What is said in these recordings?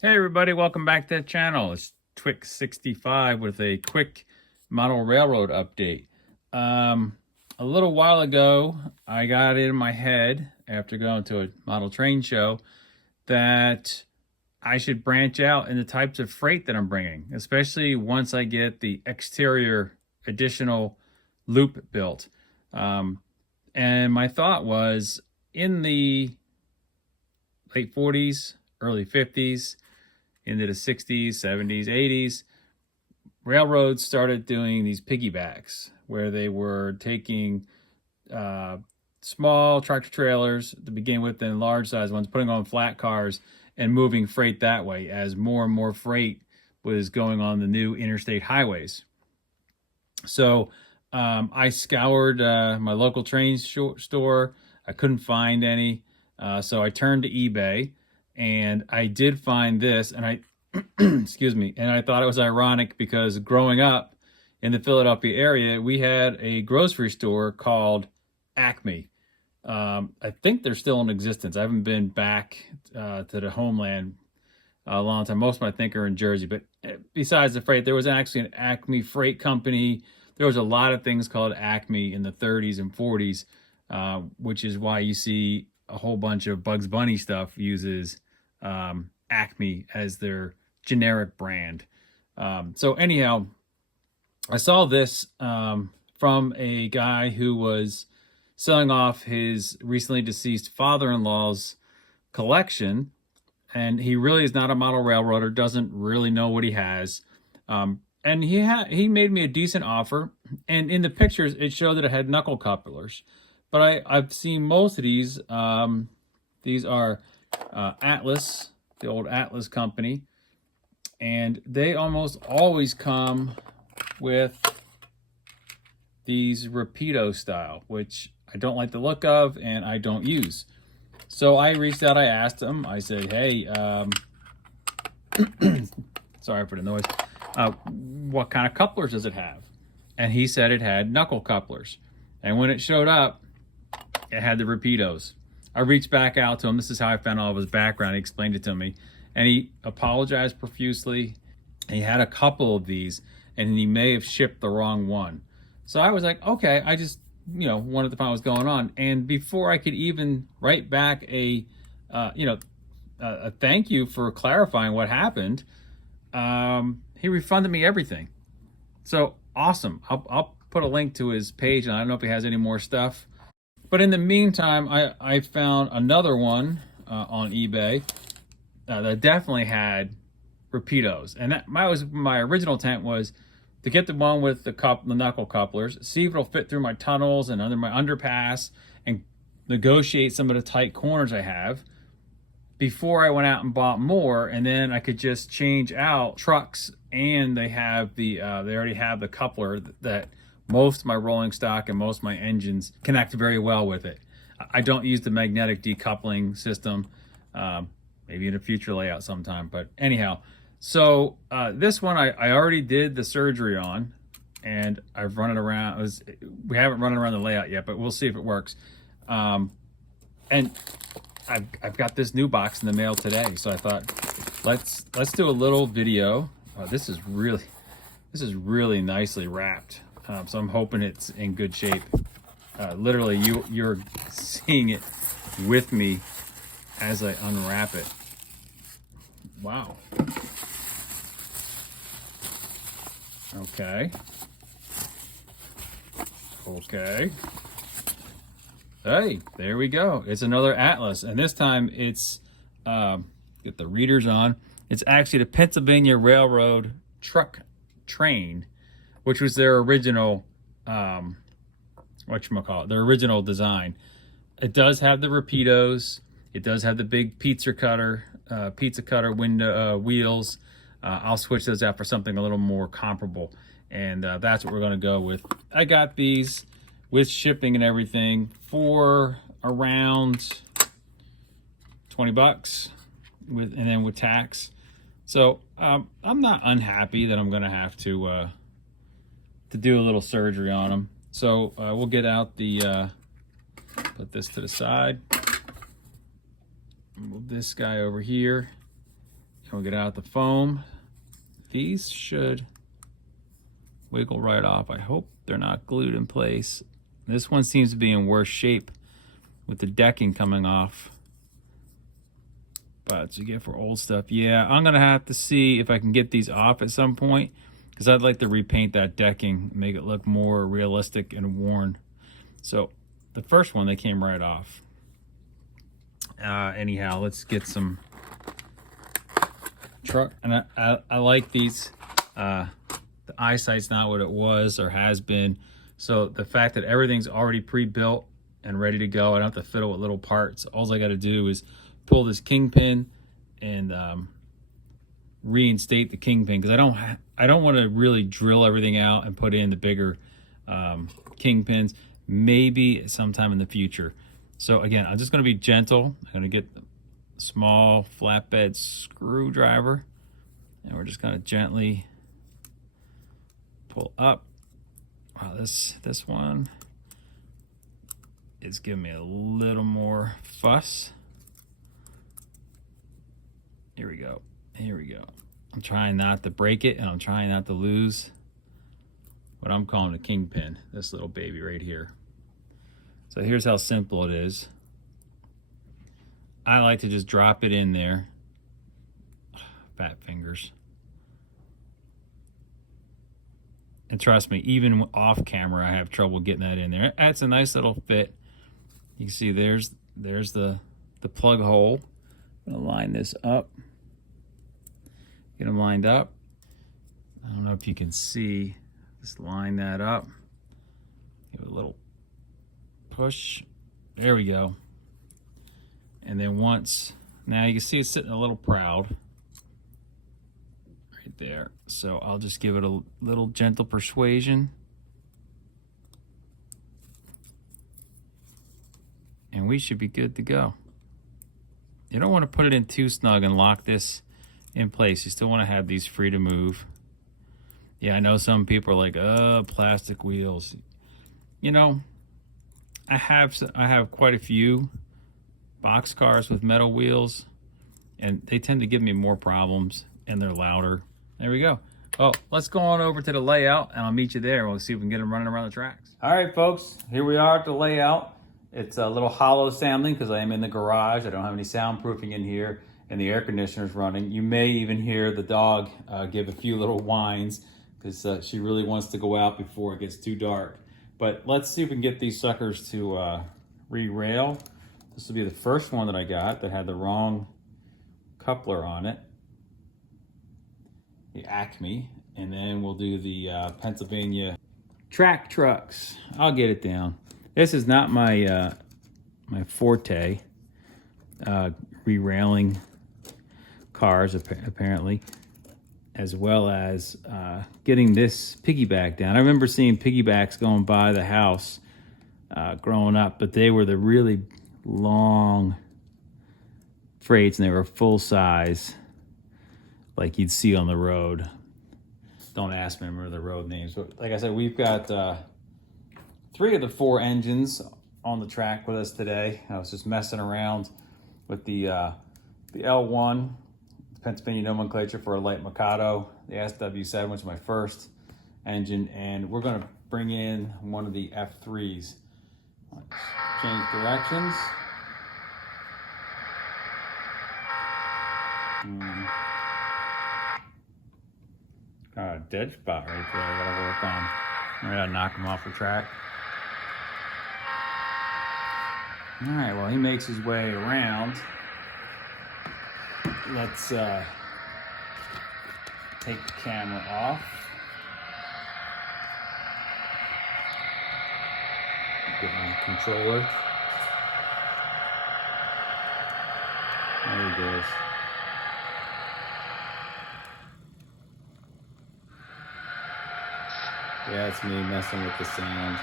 Hey everybody, welcome back to the channel. It's Twix65 with a quick model railroad update. A little while ago, I got it in my head after going to a model train show that I should branch out in the types of freight that I'm bringing, especially once I get the exterior additional loop built. And my thought was in the late 40s, early 50s, into the 60s, 70s, 80s, railroads started doing these piggybacks where they were taking small tractor trailers to begin with, then large size ones, putting on flat cars and moving freight that way as more and more freight was going on the new interstate highways. So I scoured my local train store. I couldn't find any. So I turned to eBay and I did find this, and I excuse me, and I thought it was ironic because growing up in the Philadelphia area, we had a grocery store called Acme. I think they're still in existence. I haven't been back to the homeland a long time. Most of them I think are in Jersey, but besides the freight, there was actually an Acme freight company. There was a lot of things called Acme in the 30s and 40s, which is why you see a whole bunch of Bugs Bunny stuff uses Acme as their generic brand. So anyhow, I saw this from a guy who was selling off his recently deceased father-in-law's collection, and he really is not a model railroader, doesn't really know what he has. And he made me a decent offer, and in the pictures it showed that it had knuckle couplers. But I've seen most of these. These are Atlas, the old Atlas company, and they almost always come with these Rapido style, which I don't like the look of and I don't use. So I reached out, I asked him, I said, hey, sorry for the noise, what kind of couplers does it have? And he said it had knuckle couplers. And when it showed up, it had the Rapidos. I reached back out to him. This is how I found all of his background. He explained it to me. And he apologized profusely. He had a couple of these, and he may have shipped the wrong one. So I was like, okay, I just, wanted to find what's going on. And before I could even write back a thank you for clarifying what happened, he refunded me everything. So awesome. I'll put a link to his page, and I don't know if he has any more stuff. But in the meantime, I found another one on eBay that definitely had Rapidos. And that my original intent was to get the one with the knuckle couplers, see if it'll fit through my tunnels and under my underpass, and negotiate some of the tight corners I have before I went out and bought more. And then I could just change out trucks, and they already have the coupler that most of my rolling stock and most of my engines connect very well with it. I don't use the magnetic decoupling system, maybe in a future layout sometime, but anyhow. So this one I already did the surgery on, and I've run it around. We haven't run it around the layout yet, but we'll see if it works. And I've got this new box in the mail today, so I thought let's do a little video. This is really nicely wrapped. So I'm hoping it's in good shape. Literally, you're seeing it with me as I unwrap it. Wow. Okay. Hey, there we go. It's another Atlas, and this time it's get the readers on. It's actually the Pennsylvania Railroad truck train, which was their original, their original design. It does have the Rapidos. It does have the big pizza cutter window wheels. I'll switch those out for something a little more comparable, and that's what we're going to go with. I got these with shipping and everything for around 20 bucks, and then with tax. So I'm not unhappy that I'm going to have to do a little surgery on them. So we'll get out the, put this to the side, move this guy over here, we'll get out the foam. These should wiggle right off. I hope they're not glued in place. This one seems to be in worse shape with the decking coming off. But you get for old stuff. Yeah, I'm gonna have to see if I can get these off at some point, because I'd like to repaint that decking, make it look more realistic and worn. So the first one, they came right off. Anyhow, let's get some truck. And I like these. The eyesight's not what it was or has been. So the fact that everything's already pre-built and ready to go, I don't have to fiddle with little parts. All I got to do is pull this kingpin and reinstate the kingpin, because I don't want to really drill everything out and put in the bigger kingpins. Maybe sometime in the future. So again, I'm just going to be gentle. I'm going to get the small flatbed screwdriver, and we're just going to gently pull up. Wow, this one is giving me a little more fuss. Here we go. Here we go. I'm trying not to break it, and I'm trying not to lose what I'm calling a kingpin, this little baby right here. So here's how simple it is. I like to just drop it in there. Fat fingers. And trust me, even off camera, I have trouble getting that in there. That's a nice little fit. You can see there's the plug hole. I'm gonna line this up. Get them lined up. I don't know if you can see. Just line that up. Give it a little push. There we go. And then now you can see it's sitting a little proud right there. So I'll just give it a little gentle persuasion. And we should be good to go. You don't want to put it in too snug and lock this in place. You still want to have these free to move. Yeah, I know some people are like, plastic wheels. You know, I have quite a few box cars with metal wheels, and they tend to give me more problems, and they're louder. There we go. Oh, let's go on over to the layout, and I'll meet you there. We'll see if we can get them running around the tracks. All right, folks, here we are at the layout. It's a little hollow sounding because I am in the garage. I don't have any soundproofing in here, and the air conditioner's running. You may even hear the dog give a few little whines because she really wants to go out before it gets too dark. But let's see if we can get these suckers to re-rail. This will be the first one that I got that had the wrong coupler on it. The Acme. And then we'll do the Pennsylvania track trucks. I'll get it down. This is not my my forte, re-railing cars apparently, as well as getting this piggyback down. I remember seeing piggybacks going by the house growing up, but they were the really long freights, and they were full size, like you'd see on the road. Don't ask me to remember the road names, but like I said, we've got 3 of the 4 engines on the track with us today. I was just messing around with the L1, Pennsylvania nomenclature for a light Mikado, the SW7, which is my first engine, and we're going to bring in one of the F3s. Change directions. Got a dead spot right there I gotta work on. I gotta knock him off the track. All right, well, he makes his way around. Let's take the camera off. Get my controller. There he goes. Yeah, it's me messing with the sound.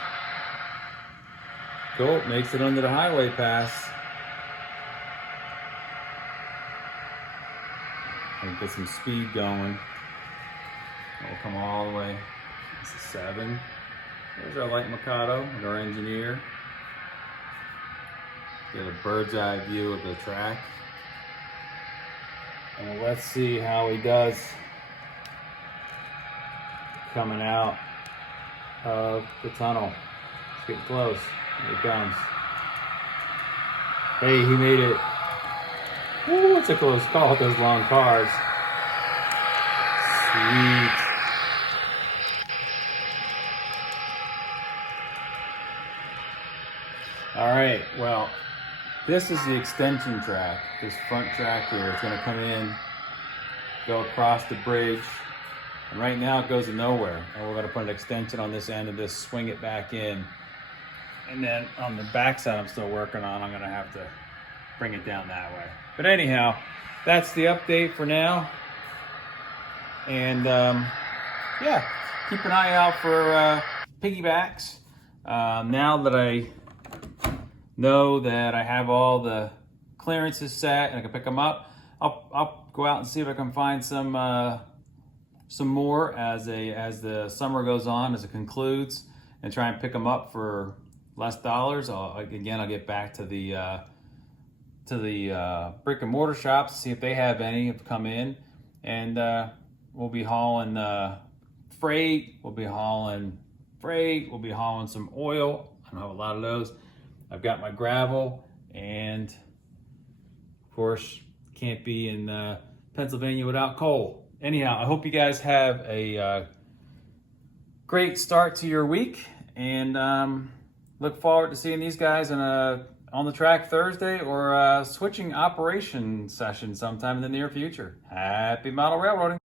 Cool, makes it under the highway pass. And get some speed going. We'll come all the way. This is 7. There's our light Mikado with our engineer. Get a bird's eye view of the track. And let's see how he does coming out of the tunnel. It's getting close. Here he comes. Hey, he made it. Ooh, it's a close call with those long cars. Sweet. All right, well, this is the extension track, this front track here. It's gonna come in, go across the bridge, and right now it goes to nowhere. And we're gonna put an extension on this end of this, swing it back in. And then on the back side I'm still working on, I'm gonna have to bring it down that way. But anyhow, that's the update for now. And yeah, keep an eye out for piggybacks. Now that I know that I have all the clearances set and I can pick them up, I'll go out and see if I can find some more as the summer goes on, as it concludes, and try and pick them up for less dollars. I'll get back to the brick and mortar shops, see if they have any have come in, and we'll be hauling freight. We'll be hauling some oil. I don't have a lot of those. I've got my gravel, and of course, can't be in Pennsylvania without coal. Anyhow, I hope you guys have a great start to your week, and look forward to seeing these guys on the track Thursday, or a switching operation session sometime in the near future. Happy model railroading.